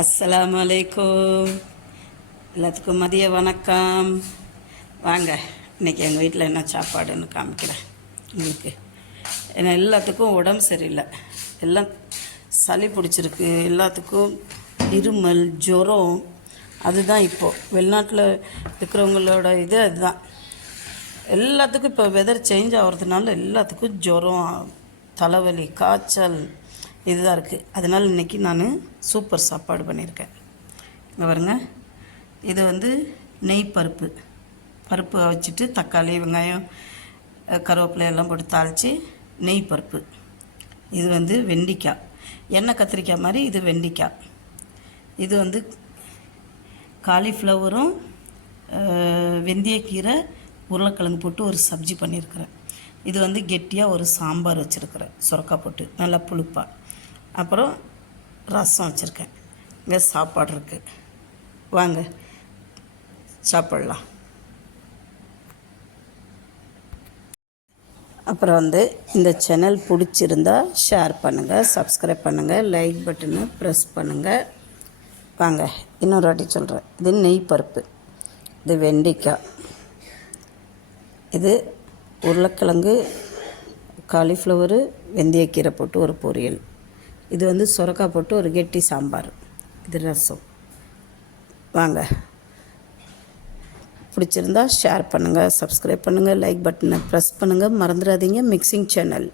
அஸ்ஸலாமு அலைக்கும். எல்லாத்துக்கும் மதிய வணக்கம். வாங்க, இன்றைக்கி எங்கள் வீட்டில் என்ன சாப்பாடுன்னு காமிக்கிறேன் உங்களுக்கு. ஏன்னா எல்லாத்துக்கும் உடம்பு சரியில்லை, எல்லாம் சளி பிடிச்சிருக்கு, எல்லாத்துக்கும் இருமல் ஜுரம். அதுதான் இப்போது வெளிநாட்டில் இருக்கிறவங்களோட இது அதுதான். எல்லாத்துக்கும் இப்போ வெதர் சேஞ்ச் ஆகிறதுனால எல்லாத்துக்கும் ஜுரம், தலைவலி, காய்ச்சல் இதுதான் இருக்குது. அதனால் இன்றைக்கி நான் சூப்பர் சாப்பாடு பண்ணியிருக்கேன். இங்கே பாருங்க, இது வந்து நெய் பருப்பு வச்சுட்டு தக்காளி வெங்காயம் கருவேப்பிலை எல்லாம் போட்டு தாளித்து நெய் பருப்பு. இது வந்து வெண்டைக்காய், எண்ணெய் கத்திரிக்காய் மாதிரி இது வெண்டைக்காய். இது வந்து காலிஃப்ளவரும் வெந்தயக்கீரை உருளைக்கிழங்கு போட்டு ஒரு சப்ஜி பண்ணியிருக்கிறேன். இது வந்து கெட்டியாக ஒரு சாம்பார் வச்சுருக்கிறேன், சுரக்காய் போட்டு நல்லா புளிப்பாக. அப்புறம் ரசம் வச்சுருக்கேன். இங்கே சாப்பாடு இருக்குது, வாங்க சாப்பிட்லாம். அப்புறம் வந்து இந்த சேனல் பிடிச்சிருந்தா ஷேர் பண்ணுங்கள், சப்ஸ்கிரைப் பண்ணுங்கள், லைக் பட்டனை ப்ரெஸ் பண்ணுங்கள். வாங்க இன்னொரு வாட்டி சொல்கிறேன். இது நெய் பருப்பு, இது வெண்டைக்காய், இது உருளைக்கிழங்கு காலிஃப்ளவரு வெந்தயக்கீரை போட்டு ஒரு பொரியல், இது வந்து சுரக்காய் போட்டு ஒரு கெட்டி சாம்பார், இது ரசம். வாங்க, பிடிச்சிருந்தா ஷேர் பண்ணுங்கள், சப்ஸ்கிரைப் பண்ணுங்கள், லைக் பட்டனை ப்ரெஸ் பண்ணுங்கள். மறந்துடாதீங்க மிக்சிங் சேனல்.